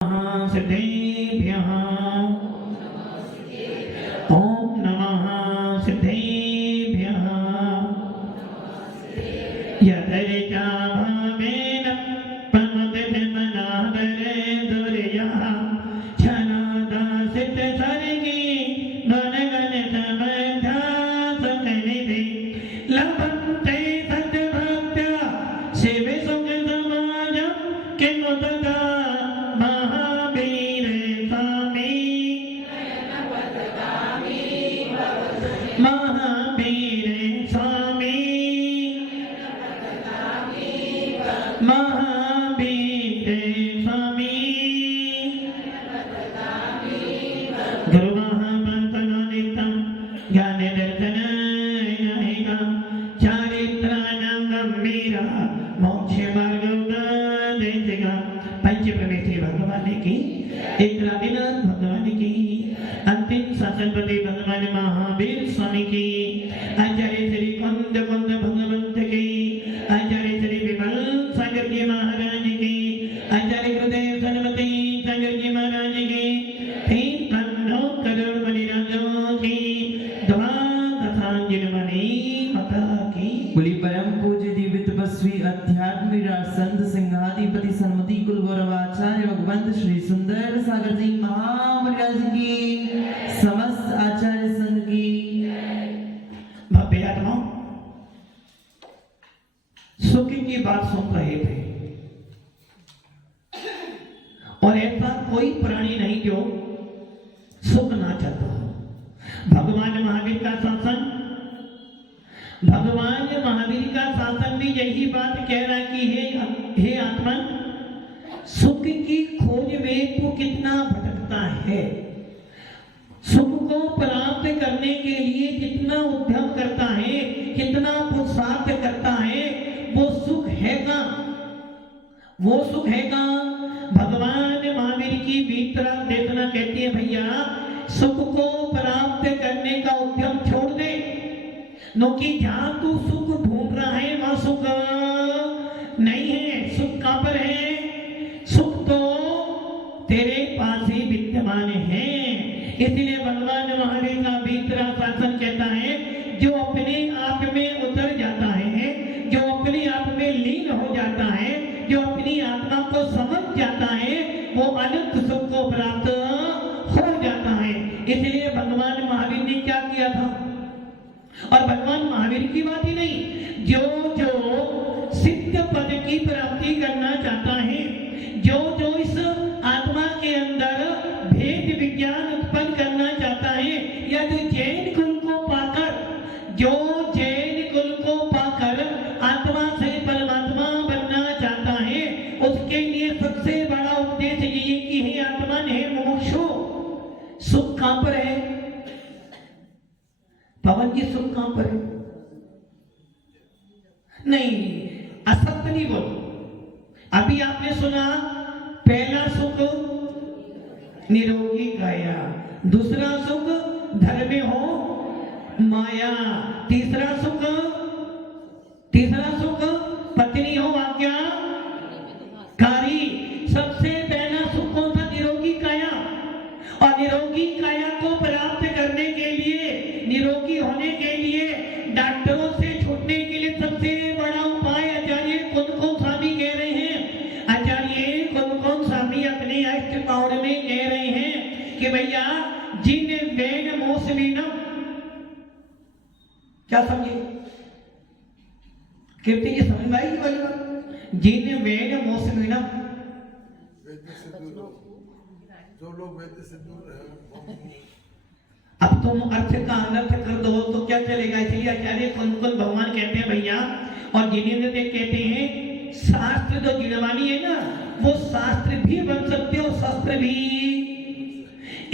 सिद्धेभ्यः ओम नमः सिद्धेभ्यः यदरिचा भावेन प्रमुदितमनादरे दुर्यः छनादासित सर्गी धनगणितमध्या सकलिते लभन्ते सद्भक्त्या शिवसुखसमाजं किमु तदा शासनपति भगवान महावीर स्वामी की, आचार्य श्री कुंद कुंद भगवंत की, आचार्य श्री विमल सागर जी महाराज की, आचार्य गुरुदेव सन्मति सागर जी महाराज की, तीन ब्रह्मो करोड़ मणि राजों की, द्वादशांजन मणि माता की। बोली परम पूज्य दिव्य तपस्वी अध्यात्म संत सिंहाधिपति सन्मति कुल गौरवाचार्य भगवंत श्री सुंदर सागर जी महाराज की, समस्त आचार्य संघ की भव्य आत्माओं, सुख की बात सुन रहे थे और ऐसा कोई प्राणी नहीं जो सुख ना चाहता हो। भगवान महावीर का शासन, भगवान महावीर का शासन भी यही बात कह रहा है कि हे आत्मन, सुख की खोज में तू कितना भटकता है, सुख को प्राप्त करने के लिए कितना उद्यम करता है, कितना पुरुषार्थ करता है, वो सुख है का, वो सुख है का। भगवान महावीर की भीतरा देवना कहती है, भैया सुख को प्राप्त करने का उद्यम छोड़ दे, क्योंकि जहां तू सुख ढूंढ रहा है वहां सुख नहीं है। सुख कहां पर है? सुख तो तेरे पास ही विद्यमान है। इसलिए भगवान महावीर का भीतरा शासन कहता है, जो अपने आप में उतर जाता है, जो अपने आप में लीन हो जाता है, जो अपनी आत्मा को समझ जाता है, वो अनंत सुख को प्राप्त हो जाता है। इसलिए भगवान महावीर ने क्या किया था, और भगवान महावीर की बात ही नहीं, जो जो सिद्ध पद की प्राप्ति करना चाहता है, जो जो इस आत्मा के अंदर भेद विज्ञान उत्पन्न करना चाहता है, या जो जैन कुल को पाकर, जो जैन कुल को पाकर आत्मा से परमात्मा बनना चाहता है, उसके लिए सबसे बड़ा उद्देश्य ये है कि हे आत्मन, हे मुमुक्षु, सुख कहां पर है? पवन की सुख कहां पर है? नहीं, असत्य नहीं बोलो। अभी आपने सुना, पहला सुख निरोगी काया, दूसरा सुख धर्म हो माया, तीसरा सुख पत्नी हो आज्ञाकारी। सबसे पहला सुख कौन था? निरोगी काया। और निरोगी काया को प्राप्त करने के लिए, निरोगी होने के लिए, डॉक्टरों से छूटने के लिए सबसे बड़ा उपाय आचार्य कुंदकों स्वामी कह रहे हैं। आचार्य कुंदकों स्वामी अपने अष्ट पाउर में कह रहे हैं कि भैया, जिन वेन मोसमीनम, क्या समझे? कीर्ति की समझ में आई वाली बात? जिन वेन मोसमीनम, जो लोग वेद से दूर है। अब तुम अर्थ का अनर्थ कर दो तो क्या चलेगा? इसलिए आचार्य कुंदकुल भगवान कहते हैं भैया, और जिनेंद्र देव कहते हैं, शास्त्र जो जिनवानी है ना, वो शास्त्र भी बन सकते हो, शस्त्र भी।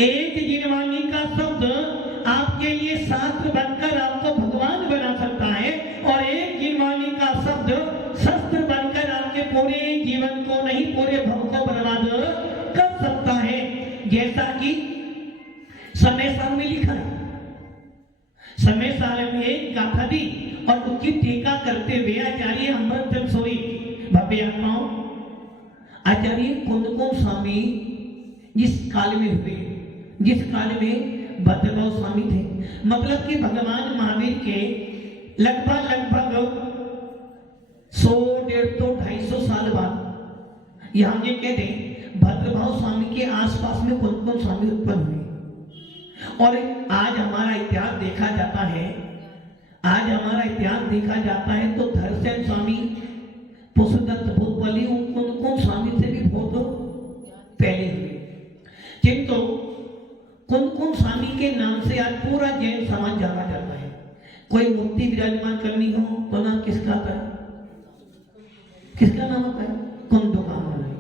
एक जिनवानी का शब्द आपके लिए शास्त्र बनकर आपको भगवान बना सकता है, और एक जिनवानी का शब्द शस्त्र बनकर आपके पूरे जीवन को नहीं, पूरे भव को बर्बाद कर सकता है। जैसा कि समय साल में लिखा है, समय साल में एक गाथा दी और उसकी टीका करते हुए आचार्य अमृत सोई भव्य आत्माओं, आचार्य कुंदकों स्वामी जिस काल में हुए, जिस काल में भद्रभाव स्वामी थे। मतलब कि भगवान महावीर के लगभग 100, 150, 250 साल बाद, या हम ये कह दें भद्रभाव स्वामी के आसपास में कौन कौन स्वामी उत्पन्न हुए। और आज हमारा इतिहास देखा जाता है, आज हमारा इतिहास देखा जाता है तो धरसेन स्वामी, पुष्पदत्त भूतबली, उन स्वामी से भी बहुत पहले हुए। किंतु कुन स्वामी के नाम से आज पूरा जैन समाज जाना जाता है। कोई मूर्ति विराजमान करनी हो तो नाम किसका आता है? किसका नाम आता है? कुंदो का आमना है।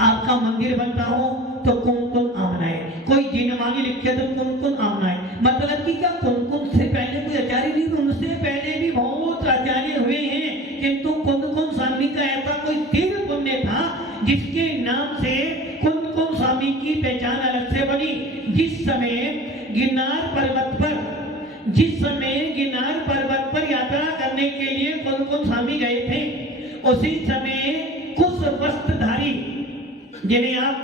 आपका मंदिर बनता हो तो कुन आमना है। कोई जिनवानी लिखे तो कुन आमना है। मतलब कि क्या कुन से पहले कोई आचार्य नहीं, उनसे पहले भी बहुत आचार्य हुए हैं, किंतु कुन स्वामी का ऐसा कोई तीव्र पुण्य था जिसके नाम से कुन स्वामी की पहचान अलग से बनी। जिस समय गिरनार पर्वत पर यात्रा करने के लिए कुन स्वामी गए थे, उसी समय कुछ वस्त्रधारी, जिन्हें आप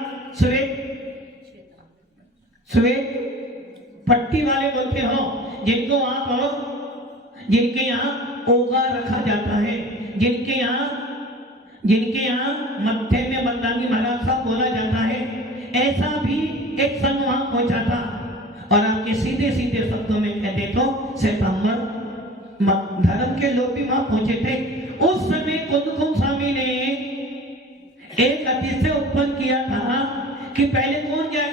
श्वेत पट्टी वाले बोलते हो, जिनके यहाँ ओगा रखा जाता है, जिनके यहाँ मत्थे में बंदानी महाराज साहब बोला जाता है, ऐसा भी एक संघ वहां पहुंचा था। और आपके सीधे शब्दों में कहते तो श्वेतांबर धर्म के लोग भी वहां पहुंचे थे। उस समय कुन स्वामी ने एक अतिशय उत्पन्न किया था कि पहले कौन जाए,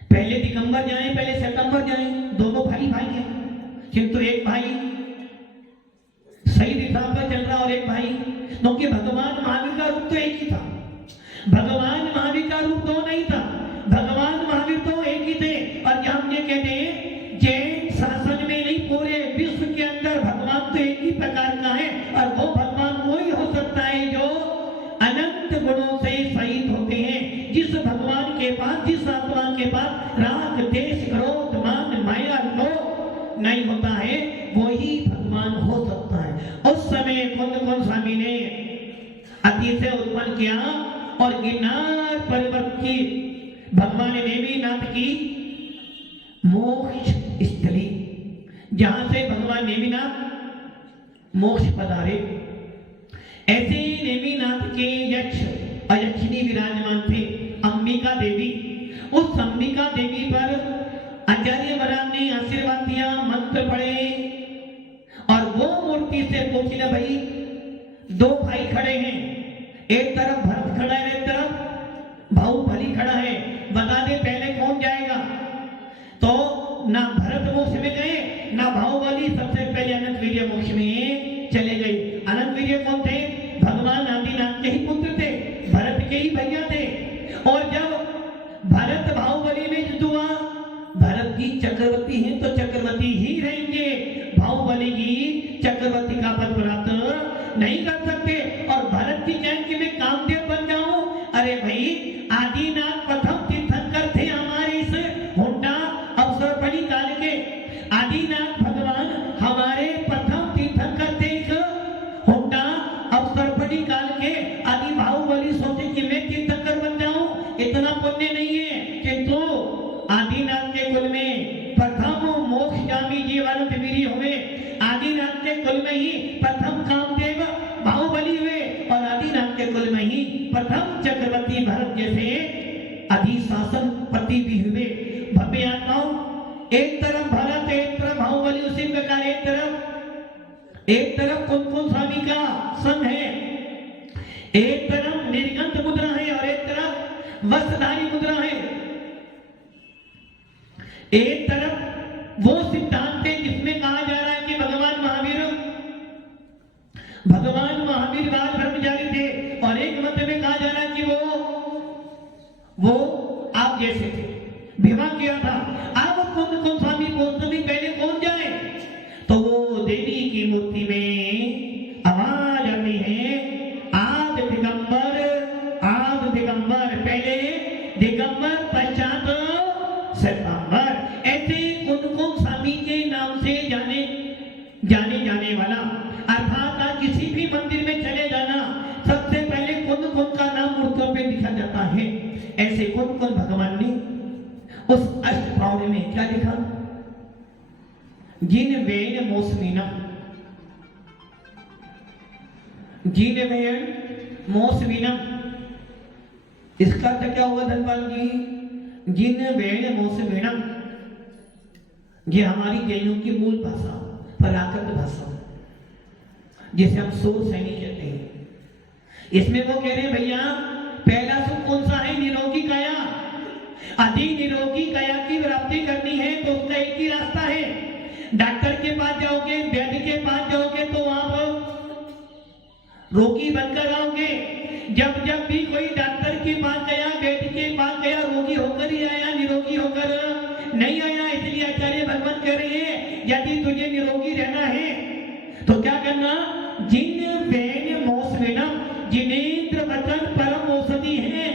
पहले दिगंबर जाए, पहले श्वेतांबर जाए, दोनों भाई हैं। किंतु एक भाई सही दिशा पर चल रहा और एक भाई, क्योंकि भगवान महावीर का रूप तो एक ही था, भगवान महावीर का रूप दो नहीं था, भगवान महावीर तो एक ही थे। और क्या हम ये कहते हैं जैन शासन में नहीं, पूरे विश्व के अंदर भगवान तो एक ही प्रकार का है, और वो भगवान वही हो सकता है जो अनंत गुणों से सहित होते हैं। जिस भगवान के पास, जिस आत्मा के पास राग, देश, क्रोध, मान, माया, लोभ नहीं होता है, वही भगवान हो सकता है। उस समय कुन स्वामी ने अतिशय उत्पन्न किया और गिरनार पर्वत की भगवान नेमिनाथ की मोक्ष स्थली, जहां से भगवान नेमिनाथ मोक्ष पधारे, ऐसे नेमिनाथ के यक्ष अयक्षिणी विराजमान थे, अंबिका देवी। उस अंबिका देवी पर आचार्य महाराज ने आशीर्वाद दिया, मंत्र पढ़े, और वो मूर्ति से पूछना, भाई दो भाई खड़े हैं, एक तरफ भरत खड़ा है, एक तरफ बाहुबली खड़ा है, बता दे पहले कौन जाएगा। तो ना भरत मोक्ष में गए, ना बाहुबली, सबसे पहले अनंत वीर्य मोक्ष में चले गए। अनंत वीर्य कौन थे? भगवान आदिनाथ के ही पुत्र थे, भरत के ही भैया थे। और जब भरत बाहुबली में युद्ध हुआ, भरत की चक्रवर्ती है तो चक्रवर्ती ही रहेंगे, बाहुबली की चक्रवर्ती का पद प्राप्त नहीं कर सकते। और भरत की जैन की मैं कामदेव बन जाऊं, अरे भाई आदिनाथ प्रथम तीर्थंकर थे हमारे इस हुंडा अवसरपणी काल के। आदिनाथ भगवान हमारे प्रथम तीर्थंकर थे इस हुंडा अवसरपणी काल के। आदि बाहुबली सोचे कि मैं तीर्थंकर बन जाऊं, इतना पुण्य नहीं है, किंतु आदिनाथ के कुल में प्रथम मोक्षगामी जीवानंदवीरी हुए, आदिनाथ के कुल में ही प्रथम कामदेव बाहुबली हुए, और आदिनाथ के कुल में ही प्रथम चक्रवर्ती भरत जैसे अधिशासन पति भी हुए। भव्य आत्माओं, एक तरफ भरत, एक तरफ बाहुबली, उसी प्रकार एक तरफ कुन स्वामी का संघ है, एक तरफ निर्गंत मुद्रा है और एक तरफ वस्त्रधारी मुद्रा है। एक तरफ वो सिद्धांत है जिसमें कहा जा रहा है कि भगवान महावीर बाल ब्रह्मचारी थे, और एक मत में कहा जा रहा है कि वो आप जैसे थे, विवाह किया था। अब कुन स्वामी पौषणी पहले कौन जाए, तो वो देवी की मूर्ति में आवाज आती है, आद दिगंबर, पहले दिगंबर पश्चात श्वेतांबर। ऐसे कुन स्वामी के नाम से जाने वाला, अर्थात किसी भी मंदिर में चले जाना, सबसे पहले कुन का नाम मूर्तों पे लिखा जाता है। ऐसे कुन मुकुंद भगवान ने उस अष्टपावली में क्या लिखा? जिन वेन मोसमीना, जिन वेन मोसमीना, इसका अर्थ क्या हुआ धनपाल जी? जिन वेन मोसमीना, ये हमारी जैनों की मूल भाषा, प्राकृत भाषा, जिसे हम सोर सैनी कहते हैं। इसमें वो कह रहे हैं भैया पहला सुख कौन सा है? निरोगी काया। यदि निरोगी काया की प्राप्ति करनी है तो उसका एक ही रास्ता है। डॉक्टर के पास जाओगे, वैद्य के पास जाओगे तो आप रोगी बनकर आओगे। जब जब भी कोई डॉक्टर के पास गया, वैद्य के पास गया, रोगी होकर ही आया, निरोगी होकर नहीं आया। इसलिए आचार्य भगवान कह रहे हैं यदि तुझे निरोगी रहना है तो क्या करना? जिन वेन मोसवेना, जिनेन्द्र वचन परम औषधि है।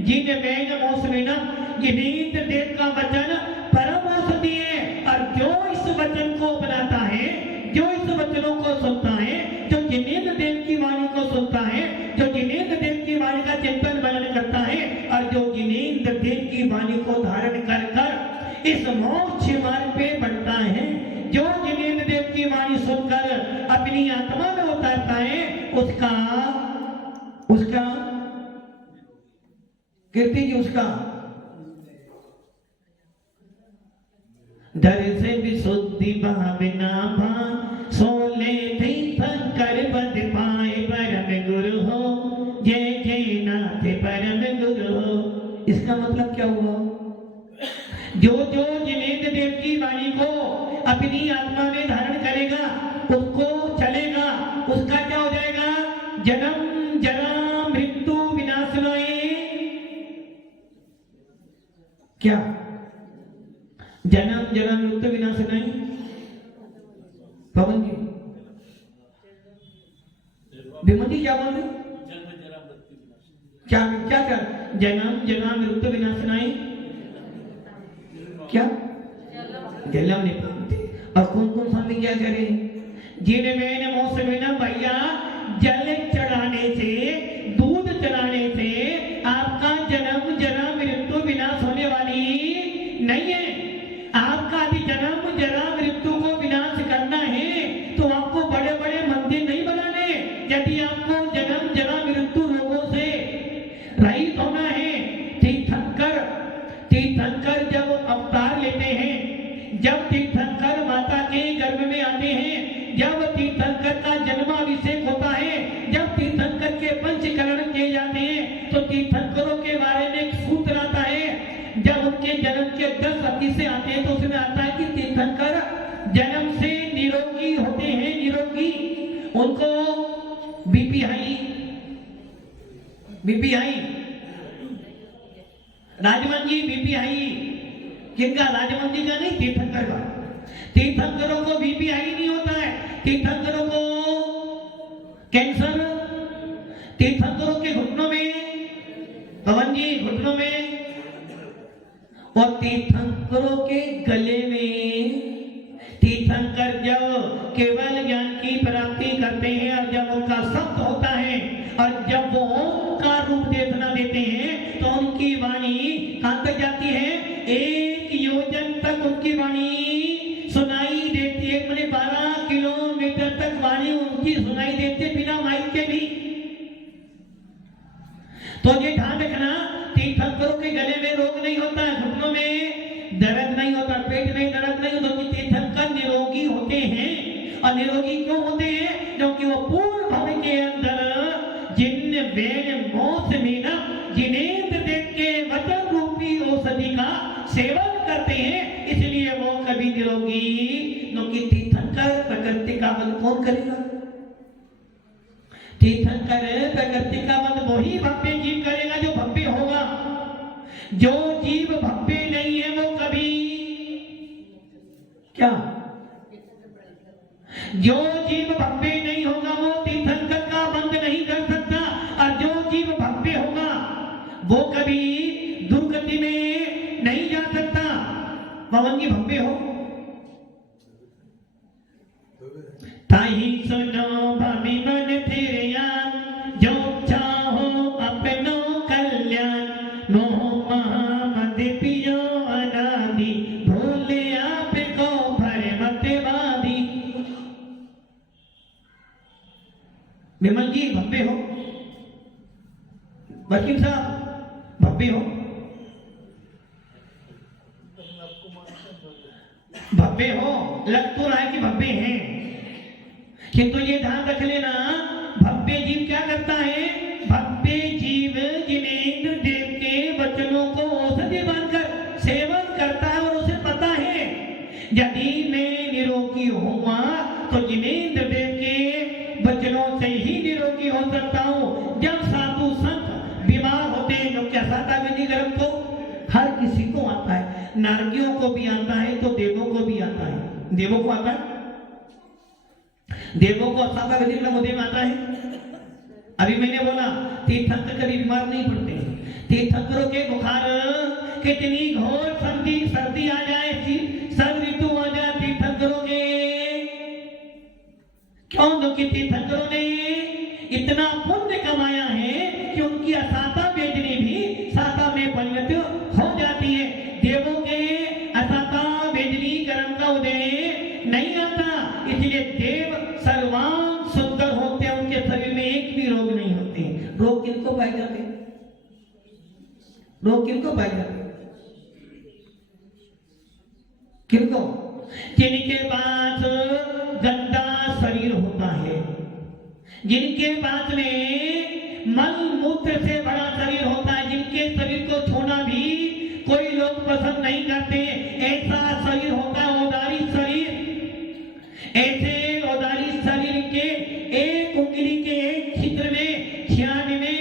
जिन वेन मोसवेना, जिनेन्द्र देव का वचन परम औषधि है। और जो इस वचन को अपनाता है, जो इस वचनों को सुनता है, जो जिनेन्द्र देव की वाणी को सुनता है, जो जिनेन्द्र देव की वाणी का चिंतन मनन करता है, और जो जिनेन्द्र देव की वाणी को धारण कर कर इस मोक्ष मार्ग पे बढ़ता है, जो जिनेन्द्र देव की वाणी सुनकर अपनी आत्मा में उतारता है, उसका कीर्ति जी, उसका धर से विशुद्धि भावना भान सोले तीर्थंकर पद पाए परम गुरु हो, जय जय नाथ परम गुरु हो। इसका मतलब क्या हुआ? जो जो जिनेन्द्र देव की वाणी को अपनी आत्मा में धारण करेगा, उसको चलेगा, उसका क्या हो जाएगा? जन्म जरा मृत्यु विनाशनाय। क्या? जन्म जरा मृत्यु विनाशनाय। पवन जी, विमल जी क्या बोल रहे? क्या क्या क्या? जन्म जरा मृत्यु विनाशनाय। क्या? जलम नहीं पाते। और कौन कौन स्वामी क्या करे? जिन में मौसम भैया जल चढ़ाने से, दूध चढ़ाने से आपका जन्म जरा मृत्यु विनाश होने वाली नहीं है। आपका यदि जन्म जरा मृत्यु को विनाश करना है तो आपको बड़े बड़े मंदिर नहीं बनाने। यदि आपको जन्म जरा मृत्यु रोगों से रहित होना है, तीर्थंकर जब अवतार लेते हैं, जब तीर्थंकर माता के गर्भ में आते हैं, जब तीर्थंकर का जन्माभिषेक होता है, जब तीर्थंकर के पंचकरण किए जाते हैं, तो तीर्थंकरों के बारे में एक सूत्र आता है। जब उनके जन्म के 10 हदीसें आते हैं तो उसमें आता है कि तीर्थंकर जन्म से निरोगी होते हैं, निरोगी। उनको बीपी हाई राजमन जी, बीपी हाई किनका? राजमन जी का नहीं, तीर्थंकर का। तीर्थंकरों को बीपी हाई नहीं होता है। तीर्थंकरों को कैंसर, तीर्थंकरों के घुटनों में, पवन जी घुटनों में, और तीर्थंकरों के गले में। तीर्थंकर जब केवल ज्ञान की प्राप्ति करते हैं और जब उनका शब्द होता है और जब वो का रूप देखना देते हैं तो उनकी वाणी कहां तक जाती है? 1 योजन तक उनकी वाणी सुनाई देती है। मैंने 12 किलोमीटर तक वाणी उनकी सुनाई देती है बिना माइक के भी। तो ये ध्यान रखना, तीर्थंकरों के गले में रोग नहीं होता है, घुटनों में दर्द नहीं होता, पेट में दर्द नहीं होता। तीर्थंकर निरोगी होते हैं। और निरोगी क्यों होते हैं? क्योंकि वो पूर्ण भव के अंदर जिन वेन मोक्ष में न जिनेन्द्र देव के वचन रूपी औषधि का सेवन करते हैं, इसलिए वो कभी निरोगी। क्योंकि तीर्थंकर प्रकृति का बंध कौन करेगा? तीर्थंकर प्रकृति का बंध वही भव्य जीव करेगा जो भव्य होगा। जो जीव भव्य नहीं है वो कभी क्या? जो जीव भव्य नहीं होगा वो तीर्थंकर का बंध नहीं कर सकता। और जो जीव भव्य होगा वो कभी दुर्गति में नहीं जा सकता। पवन जी भव्य हो ताही सुनो भवि मन फिर जो चाहो अपनो कल्याण मोह लग तो रहा है कि भव्य हैं, किंतु ये ध्यान रख लेना, भव्य जीव क्या करता है? भव्य जीव जिनेंद्र देव के वचनों को औषधि मानकर सेवन करता है और उसे पता है यदि मैं निरोगी हुआ तो जिनेंद्र देव के वचनों से ही निरोगी हो सकता हूँ। जब साधु संत बीमार होते हैं तो क्या आता है विनिगरम को? हर किसी को आता है, नारगियों को भी आता है तो देवों को भी आता है। देवों को आता है, देवों को असाधा विनिगरम उदय में आता है। अभी मैंने बोला तीर्थंकर कभी बीमार नहीं पड़ते, तीर्थंकरों के बुखार कितनी घोर सर्दी आ जाए, सर्द ऋतु आ जाए, तीर्थंकरों के क्यों? क्योंकि तीर्थंकरों ने इतना पुण्य कमाया है कि उनकी असाता बेचनी भी साता में परिणत हो जाती है। देवों के असाता बेचनी कर्म का उदय नहीं आता, इसलिए देव सर्वांग सुंदर होते हैं, उनके शरीर में एक भी रोग नहीं होते। रोग किनको पाए जाते? रोग किनको पाए जाते? किनको? जिनके पास गंदा शरीर होता है, जिनके पास में मल मूत्र से बड़ा शरीर होता है, जिनके शरीर को छूना भी कोई लोग पसंद नहीं करते, ऐसा शरीर होता है औदारी शरीर। ऐसे औदारी शरीर के एक उंगली के एक छिद्र में 96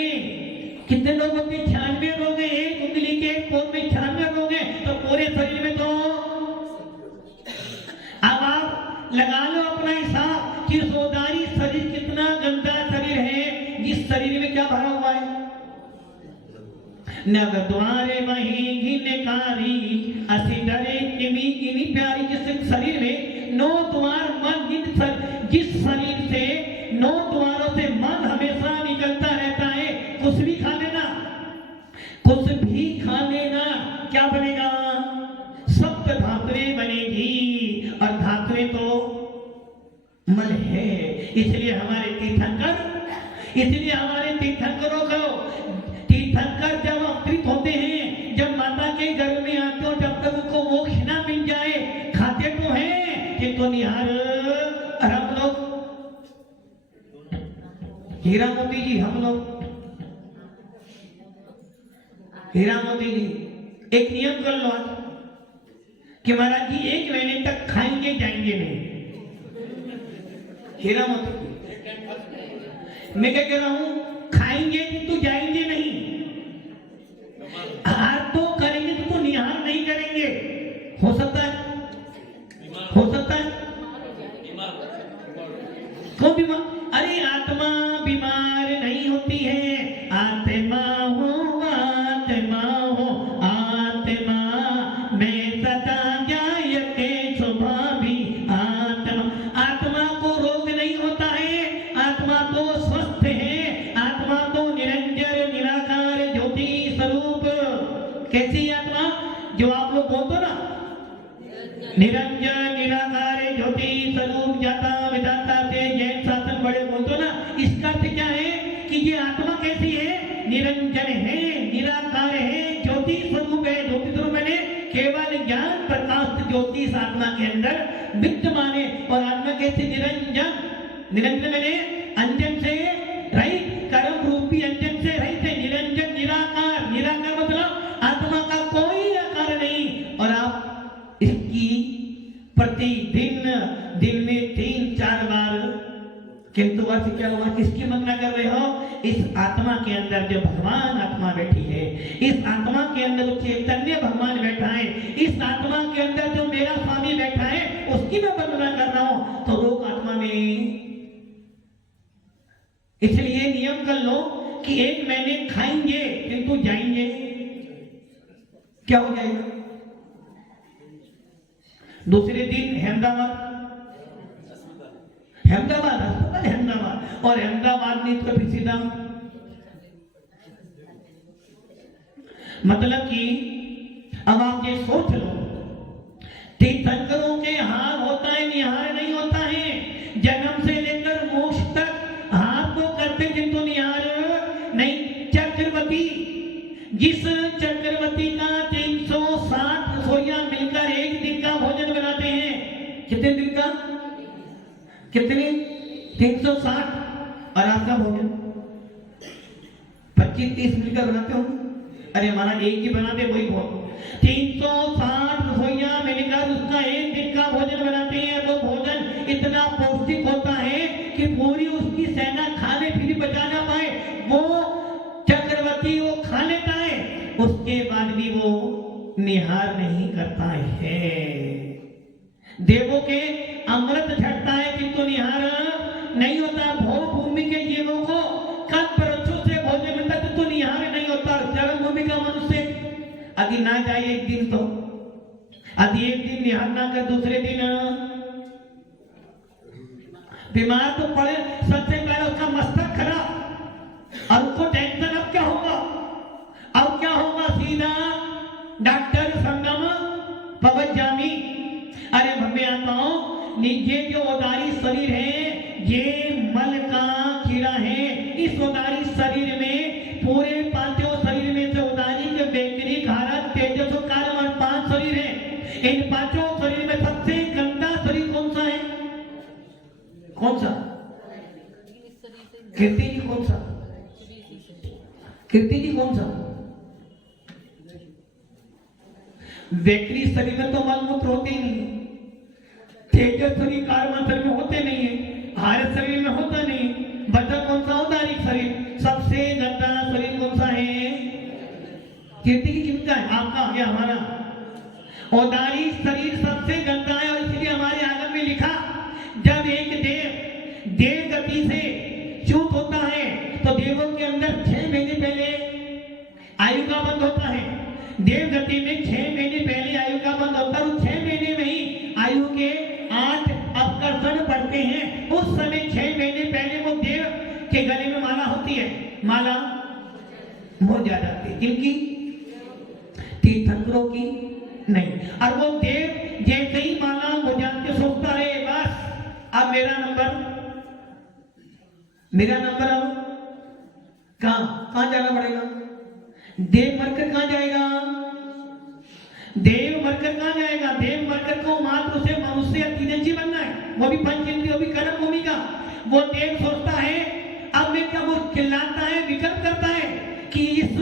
कितने लोग होते? 96 रोग हैं। एक उंगली के एक कोण में 96 रोग हैं, तो पूरे शरीर में तो अब आप लगा लो अपना हिसाब कि औदारी शरीर कितना गंदा शरीर है, जिस शरीर में क्या भरा हुआ है? नव द्वारे वही घिनकारी असी डरे किमी किमी प्यारी। जिस शरीर में 9 द्वार मन, जिस शरीर से 9 द्वारों से मन हमेशा निकलता रहता है, कुछ भी खा लेना, कुछ भी खा लेना, क्या बनेगा? सप्त धातुएं बनेगी, और धातुएं तो मल है। इसलिए हमारे तीर्थंकरों को, तीर्थंकर जब अवतरित होते हैं, जब माता के गर्भ में आते हो, जब तक उनको मोक्ष ना मिल जाए, खाते तो हैं किंतु निहार। हम लोग हीरा मोती जी, हम लोग हीरा मोती जी एक नियम कर लो कि महाराज जी 1 महीने तक खाएंगे जाएंगे नहीं। हीरा मोती मैं क्या कह रहा हूं? खाएंगे तो जाएंगे नहीं, आहार तो करेंगे तो निहार नहीं करेंगे। हो सकता है, हो सकता है कौन बीमार? अरे आत्मा बीमार नहीं होती है, आत्मा हो, आत्मा हो, आत्मा में सदा जायते स्वभावी आत्मा। आत्मा को रोग नहीं होता है, आत्मा तो स्वस्थ है, आत्मा तो निरंजन निराकार ज्योति स्वरूप। कैसी आत्मा? जो आप लोग बोलते ना, निरंजन निराकार ज्योति स्वरूप जाता विधाता से जैन शासन बड़े बोलते ना, इसका अर्थ क्या है कि ये आत्मा कैसी है? निरंजन है, निराकार है, ज्योति स्वरूप है। ज्योति स्वरूप मैंने केवल ज्ञान प्रकाश ज्योति इस आत्मा के अंदर विद्यमान है। और आत्मा कैसे? निरंजन। निरंजन मैंने अंजन से रहित, कर्म रूपी अंजन से रहित है। निरंजन निराकार, निराकार मतलब आत्मा का कोई आकार नहीं। और आप इसकी प्रतिदिन दिन में 3-4 बार, किंतु अर्थ क्या हुआ? किसकी वंदना कर रहे हो? इस आत्मा के अंदर जो भगवान आत्मा बैठी है, इस आत्मा के अंदर जो चैतन्य भगवान बैठा है, इस आत्मा के अंदर जो मेरा स्वामी बैठा है, उसकी मैं वंदना कर रहा हूं। तो रोग आत्मा में। इसलिए नियम कर लो कि 1 महीने खाएंगे किंतु जाएंगे, क्या हो जाएगा? दूसरे दिन अहमदाबाद अस्पताल, और अहमदाबाद नहीं तो फिर सीधा, मतलब कि अब आप ये सोच लो, तीर्थंकरों के हार होता है, निहार नहीं होता है। जन्म से लेकर मोक्ष तक हार तो करते किंतु निहार नहीं। चक्रवर्ती, जिस चक्रवर्ती का 360 रसोइया मिलकर एक दिन का भोजन बनाते हैं, कितने दिन कितने? 360। और आपका भोजन 25-30 मिनट का बनाते हो? अरे हमारा एक ही बनाते वही बहुत। 360 रसोइया मिलकर उसका एक दिन का भोजन बनाते हैं। वो भोजन इतना पौष्टिक होता है कि पूरी उसकी सेना खाने फिर बचा ना पाए। वो चक्रवर्ती वो खा लेता है, उसके बाद भी वो निहार नहीं करता है। देवों के अमृत झटता है किंतु निहार नहीं होता। भोग भूमि के जीवों को कल्प वृक्षों से भोजन मिलता है तो निहार नहीं होता। चरण भूमि का मनुष्य यदि ना जाए एक दिन तो, यदि एक दिन निहार ना कर दूसरे दिन बीमार तो पड़े, सबसे पहले उसका मस्तक खराब और उसको टेंशन अब क्या होगा, अब क्या होगा, सीधा डॉक्टर संगम पवन जामी। अरे भव्य आत्माओं, ये जो उदारी शरीर है ये मल का कीड़ा है। इस उदारी शरीर में पूरे पांचों शरीर में से उदारी के बेकरी भारत तेजस कार्य 5 शरीर है। इन 5 शरीर में सबसे गंदा शरीर कौन सा है? कौन सा? कीर्ति जी कौन सा? कीर्ति जी कौन सा? बेकरी शरीर में तो मलमूत्र होते ही नहीं, तेजस शरीर कार्य शरीर में होते नहीं है, भारत शरीर में होता नहीं। बचा कौन सा? उदारी शरीर। सबसे गंदा शरीर कौन सा है? कीर्ति की चिंता है आपका या हमारा? उदारी शरीर सबसे गंदा है। और इसलिए हमारे आगम में लिखा, जब एक देव गति से च्युत होता है तो देवों के अंदर 6 महीने पहले आयु का बंद होता है। देव गति में 6 महीने पहले आयु का बंद होता है। 6 महीने में ही आयु के 8 अपकर्षण पड़ते हैं। उस समय 6 महीने पहले वो देव के गले में माला होती है, माला हो जाती है। किनकी? तीर्थंकरों की नहीं। और वो देव जैसे ही माला हो जाते सोचता रहे बस अब मेरा नंबर अब कहां जाना पड़ेगा? देव मरकर कहां जाएगा? देव मरकर कहां जाएगा? देव मरकर को मात्र उसे मनुष्य या तीनजी बनना है, वो भी पंचेंद्रिय, वो भी कर्म भूमि का। वो देव सोचता है अब मैं क्या, वो चिल्लाता है, विकल्प करता है कि इस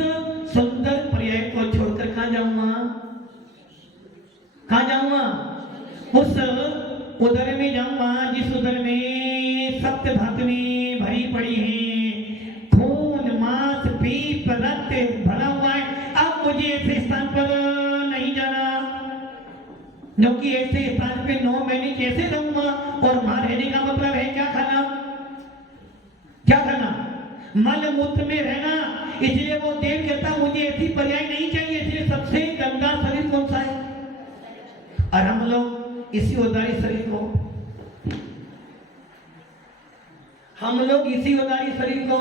सुंदर पर्याय को छोड़कर कहां जाऊंगा? कहां जाऊंगा? उस उदर में जाऊंगा जिस उदर में सप्त धातुएं भरी पड़ी हैं, खून मांस पीप रक्त भरा हुआ है। अब मुझे ऐसे स्थान पर नहीं जाना, क्योंकि ऐसे स्थान पे 9 महीने कैसे रहूंगा? और वहां रहने का मतलब है क्या खाना? मल मूत्र में रहना। इसलिए वो देव कहता मुझे ऐसी पर्याय नहीं चाहिए। इसलिए सबसे गंदा शरीर कौन सा है? और हम लोग इसी उदारी शरीर को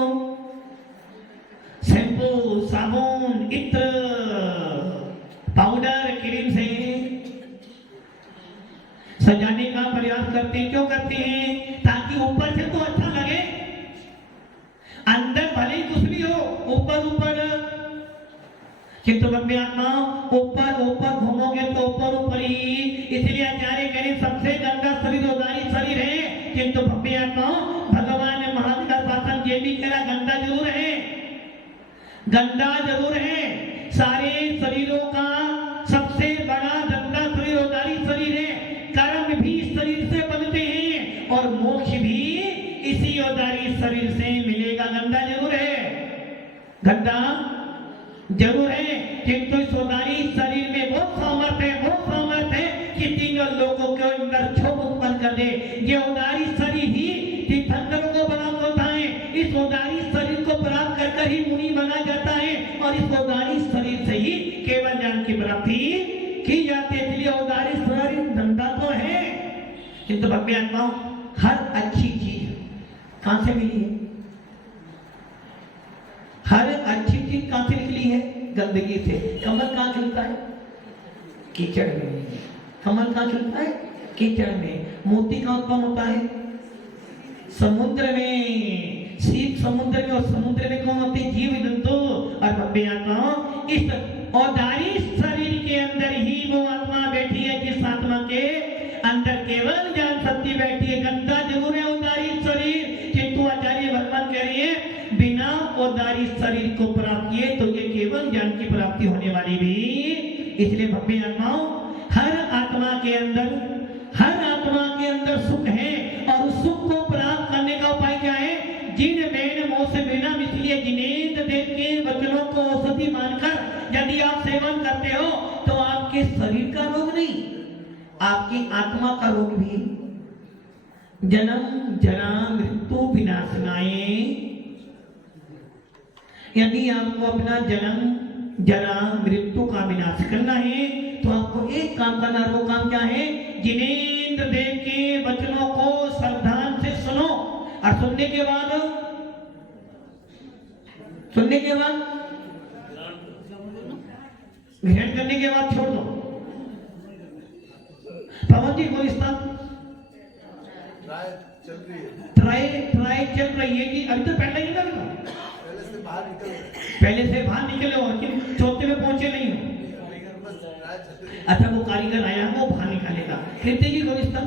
शैम्पू, साबुन, इत्र, पाउडर, क्रीम से सजाने का प्रयास करते हैं। क्यों करते हैं? ताकि ऊपर से तो अच्छा लगे, अंदर भले ही कुछ भी हो, ऊपर किंतु भव्य आत्मा ऊपर घूमोगे तो ऊपर ही। इसलिए आचार्य कह सबसे गंदा शरीर उदारी शरीर है। किंतु भव्य आत्मा भगवान महान का शासन ये भी कह रहा गंदा जरूर है। सारे शरीरों का सबसे बड़ा गंदा शरीर उदारी शरीर है। कर्म भी इस शरीर से बनते हैं और मोक्ष भी इसी उदारी शरीर से मिलेगा। गंदा जरूर है किंतु इस उदारी शरीर में वो सामर्थ्य है कि तीनों लोगों के अंदर क्षोभ उत्पन्न कर दे। ये उदारी शरीर ही तीर्थंकरों को प्राप्त होता है। इस उदारी शरीर को प्राप्त कर ही मुनि बना जाता है और इस उदारी शरीर से ही केवल ज्ञान की प्राप्ति की जाती है। इसलिए उदारी शरीर धंधा तो है किंतु भव्य आत्माओं हर अच्छी चीज कहां से मिली है? हर अच्छी चीज कहां से निकली है? गंदगी से। कमल कहां खिलता है? कीचड़ में। कमल कहां खिलता है? कीचड़ में। मोती कहां उत्पन्न होता है? समुद्र में। सीप समुद्र में, और समुद्र में कौन होते? जीव जंतु। और भव्य आत्माओं इस उदारी शरीर के अंदर ही वो आत्मा बैठी है जिस आत्मा के अंदर केवल ज्ञान शक्ति बैठी है। गंदा जरूर है उदारी शरीर, किंतु आचार्य भगवान कह रही है बिना उदारी शरीर को प्राप्त किए तो ये केवल ज्ञान की प्राप्ति होने वाली भी। इसलिए भव्य आत्माओं, हर आत्मा के अंदर सुख है, और उस सुख को प्राप्त करने का उपाय क्या है? जिन मैन मोह से बिना, इसलिए जिनेंद्र देव के वचनों को औषधि मानकर यदि आप सेवन करते हो तो आपके शरीर का रोग नहीं, आपकी आत्मा का रोग भी जन्म जरा मृत्यु विनाशनाए। यदि आपको अपना जन्म जरा मृत्यु का विनाश करना है तो आपको एक काम करना है। वो काम क्या है? जिनेंद्र देव के वचनों को श्रद्धा से सुनो, और सुनने के बाद ग्रहण करने के बाद छोड़ दो। पवन जी कोई ट्राई चल रही है कि अभी तो पहले ही ना, पहले से बाहर निकले हो लेकिन चौथे में पहुंचे नहीं हो। अच्छा, वो कारीगर आया, वो बाहर निकालेगा। कृत्य की गोविस्ता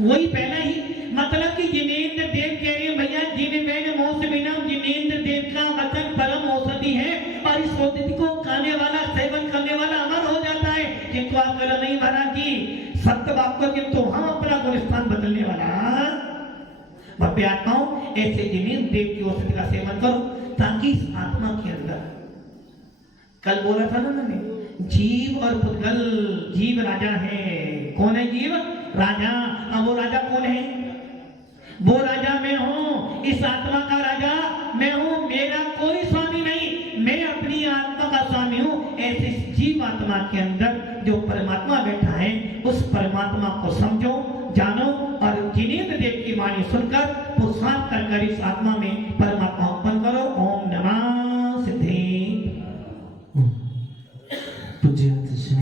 वही पहला ही, मतलब कि जिनेंद्र देव कह रहे हैं भैया, जिन मैंने मोह से बिना, जिनेंद्र देव का वचन परम औषधि है, और इस औषधि को खाने वाला, सेवन करने वाला अमर हो जाता है। किंतु आप करो नहीं महाराज जी, सत्य बात को, किंतु हम अपना गुलिस्तान बदलने वाला। भव्य आत्माओं, ऐसे जिनेंद्र देव की औषधि का सेवन करो, ताकि इस आत्मा के अंदर, कल बोला था ना मैंने, जीव और पुद्गल, जीव राजा है। कौन है जीव? राजा। अब वो राजा कौन है? वो राजा मैं हूं, इस आत्मा का राजा मैं हूं, मेरा कोई स्वामी नहीं, मैं अपनी आत्मा का स्वामी हूं। ऐसे जीव आत्मा के अंदर जो परमात्मा बैठा है, उस परमात्मा को समझो, जानो, और जिनेंद्र देव की वाणी सुनकर पुरुषार्थ कर इस आत्मा